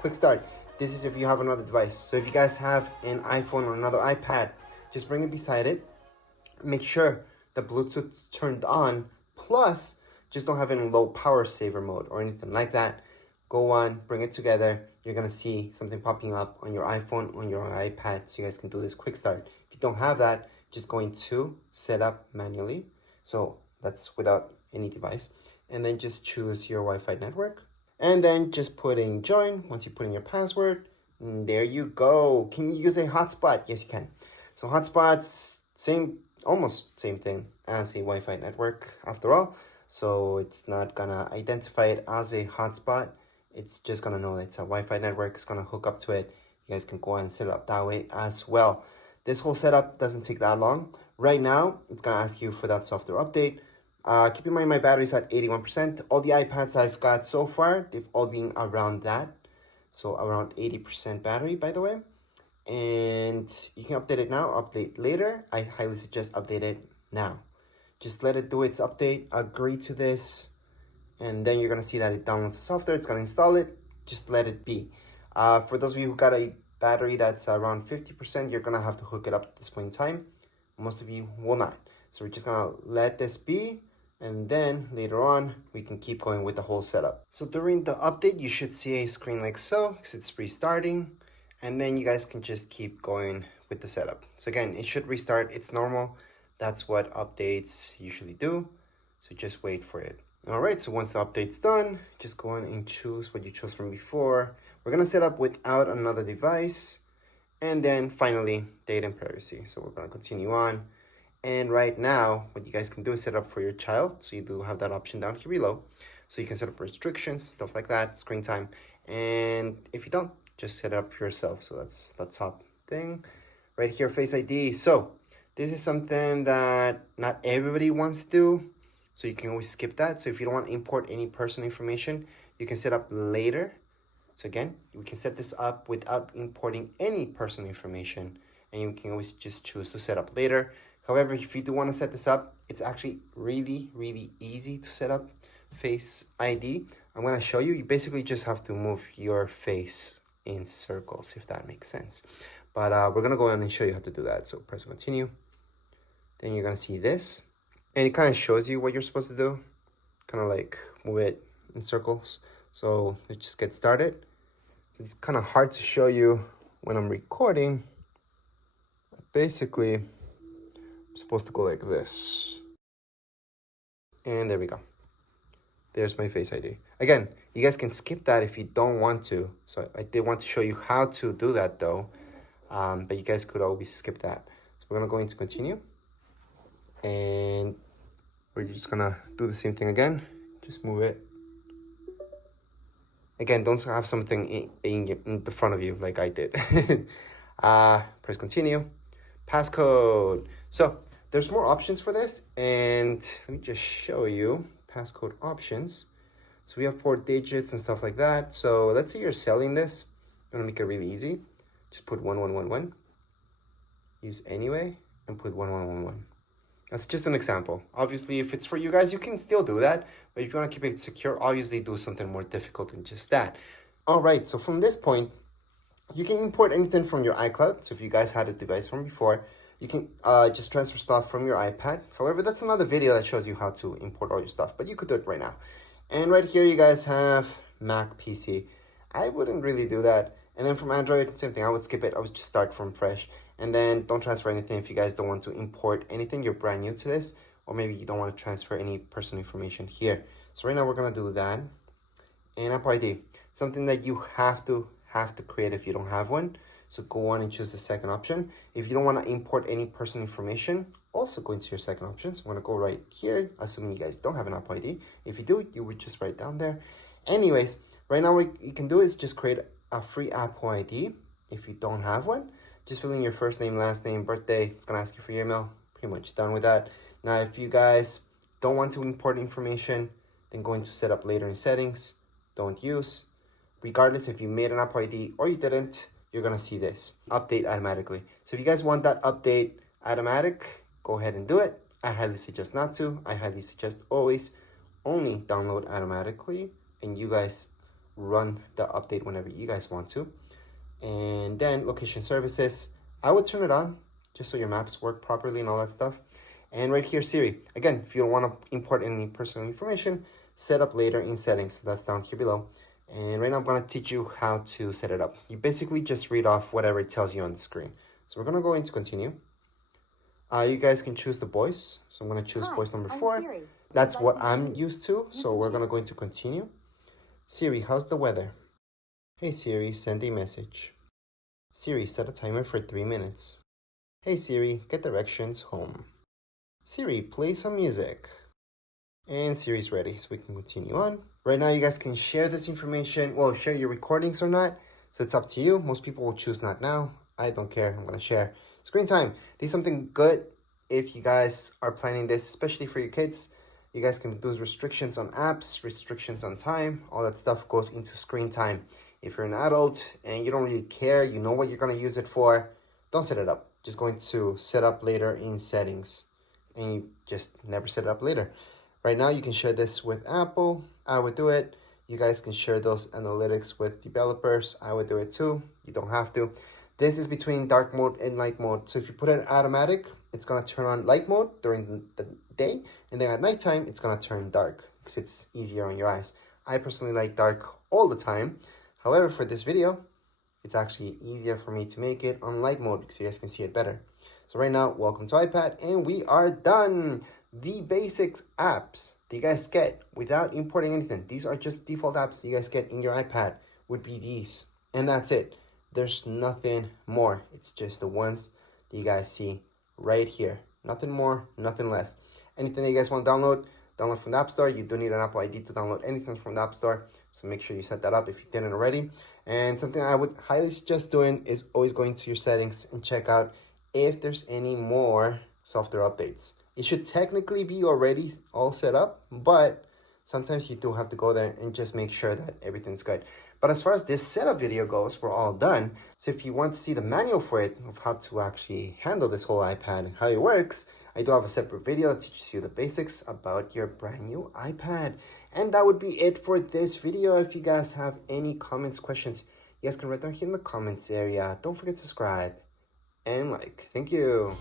quick start. This is if you have another device. So if you guys have an iPhone or another iPad, just bring it beside it. Make sure the Bluetooth's turned on, plus just don't have it in low power saver mode or anything like that. Go on, bring it together. You're gonna see something popping up on your iPhone, on your iPad, so you guys can do this quick start. If you don't have that, just go into setup manually. So that's without any device. And then just choose your Wi-Fi network. And then just put in join. Once you put in your password, there you go. Can you use a hotspot? Yes, you can. So hotspots, almost same thing as a Wi-Fi network after all. So it's not gonna identify it as a hotspot. It's just gonna know it's a Wi-Fi network. It's gonna hook up to it. You guys can go and set it up that way as well. This whole setup doesn't take that long. Right now, it's gonna ask you for that software update. Keep in mind my battery's at 81%. All the iPads I've got so far, they've all been around that. So around 80% battery, by the way. And you can update it now, update later. I highly suggest update it now. Just let it do its update, agree to this, and then you're gonna see that it downloads the software, it's gonna install it, just let it be. For those of you who got a battery that's around 50%, you're gonna have to hook it up at this point in time. Most of you will not. So we're just gonna let this be, and then later on, we can keep going with the whole setup. So during the update, you should see a screen like so, because it's restarting, and then you guys can just keep going with the setup. So again, it should restart, it's normal. That's what updates usually do. So just wait for it. All right, so once the update's done, just go on and choose what you chose from before. We're gonna set up without another device. And then finally, data and privacy. So we're gonna continue on. And right now, what you guys can do is set up for your child. So you do have that option down here below. So you can set up restrictions, stuff like that, screen time. And if you don't, just set it up for yourself. So that's the top thing. Right here, Face ID. So this is something that not everybody wants to do. So you can always skip that. So if you don't want to import any personal information, you can set up later. So again, we can set this up without importing any personal information. And you can always just choose to set up later. However, if you do want to set this up, it's actually really, really easy to set up Face ID. I'm going to show you. You basically just have to move your face in circles, if that makes sense. But we're going to go on and show you how to do that. So press continue. Then you're going to see this. And it kind of shows you what you're supposed to do. Kind of like move it in circles. So let's just get started. It's kind of hard to show you when I'm recording. Basically, I'm supposed to go like this. And there we go. There's my Face ID. Again, you guys can skip that if you don't want to. So I did want to show you how to do that though. But you guys could always skip that. So we're gonna go into continue. And we're just gonna do the same thing again. Just move it. Again, don't have something in the front of you like I did. Press continue. Passcode. So there's more options for this. And let me just show you passcode options. So we have 4 digits and stuff like that. So let's say you're selling this. I'm gonna make it really easy. Just put 1111. Use anyway and put 1111. That's just an example. Obviously, if it's for you guys, you can still do that. But if you want to keep it secure, obviously do something more difficult than just that. All right, so from this point, you can import anything from your iCloud. So if you guys had a device from before, you can just transfer stuff from your iPad. However, that's another video that shows you how to import all your stuff, but you could do it right now. And right here, you guys have Mac PC. I wouldn't really do that. And then from Android, same thing. I would skip it. I would just start from fresh. And then don't transfer anything if you guys don't want to import anything. You're brand new to this. Or maybe you don't want to transfer any personal information here. So right now we're going to do that. And Apple ID. Something that you have to create if you don't have one. So go on and choose the second option. If you don't want to import any personal information, also go into your second option. So I'm going to go right here, assuming you guys don't have an Apple ID. If you do, you would just write down there. Anyways, right now what you can do is just create a free Apple ID if you don't have one. Just fill in your first name, last name, birthday. It's gonna ask you for your email. Pretty much done with that. Now, if you guys don't want to import information, then go into setup later in settings. Don't use. Regardless if you made an Apple ID or you didn't, you're gonna see this. Update automatically. So if you guys want that update automatic, go ahead and do it. I highly suggest not to. I highly suggest always only download automatically, and you guys run the update whenever you guys want to. And then location services, I would turn it on just so your maps work properly and all that stuff. And right here, Siri. Again, if you don't want to import any personal information, set up later in settings. So that's down here below. And right now I'm going to teach you how to set it up. You basically just read off whatever it tells you on the screen. So we're going to go into continue. You guys can choose the voice. So I'm going to choose voice number 4. Siri. That's what I'm used to. So we're going to go into continue. Siri, how's the weather? Hey Siri, send a message. Siri, set a timer for 3 minutes. Hey Siri, get directions home. Siri, play some music. And Siri's ready, so we can continue on. Right now, you guys can share this information. Well, share your recordings or not. So it's up to you. Most people will choose not now. I don't care. I'm going to share. Screen time. This is something good if you guys are planning this, especially for your kids. You guys can do restrictions on apps, restrictions on time. All that stuff goes into screen time. If you're an adult and you don't really care, you know what you're going to use it for, don't set it up. Just going to set up later in settings. And you just never set it up later. Right now, you can share this with Apple. I would do it. You guys can share those analytics with developers. I would do it too. You don't have to. This is between dark mode and light mode. So if you put it automatic, it's going to turn on light mode during the day. And then at nighttime, it's going to turn dark because it's easier on your eyes. I personally like dark all the time. However, for this video, it's actually easier for me to make it on light mode so you guys can see it better. So right now, welcome to iPad, and we are done. The basics apps that you guys get without importing anything. These are just default apps that you guys get in your iPad would be these. And that's it. There's nothing more. It's just the ones that you guys see right here. Nothing more, nothing less. Anything that you guys want to download from the App Store. You do need an Apple ID to download anything from the App Store. So make sure you set that up if you didn't already. And something I would highly suggest doing is always going to your settings and check out if there's any more software updates. It should technically be already all set up, but sometimes you do have to go there and just make sure that everything's good. But as far as this setup video goes, we're all done. So if you want to see the manual for it, of how to actually handle this whole iPad and how it works, I do have a separate video that teaches you the basics about your brand new iPad. And that would be it for this video. If you guys have any comments, questions, you guys can write down here in the comments area. Don't forget to subscribe and like. Thank you.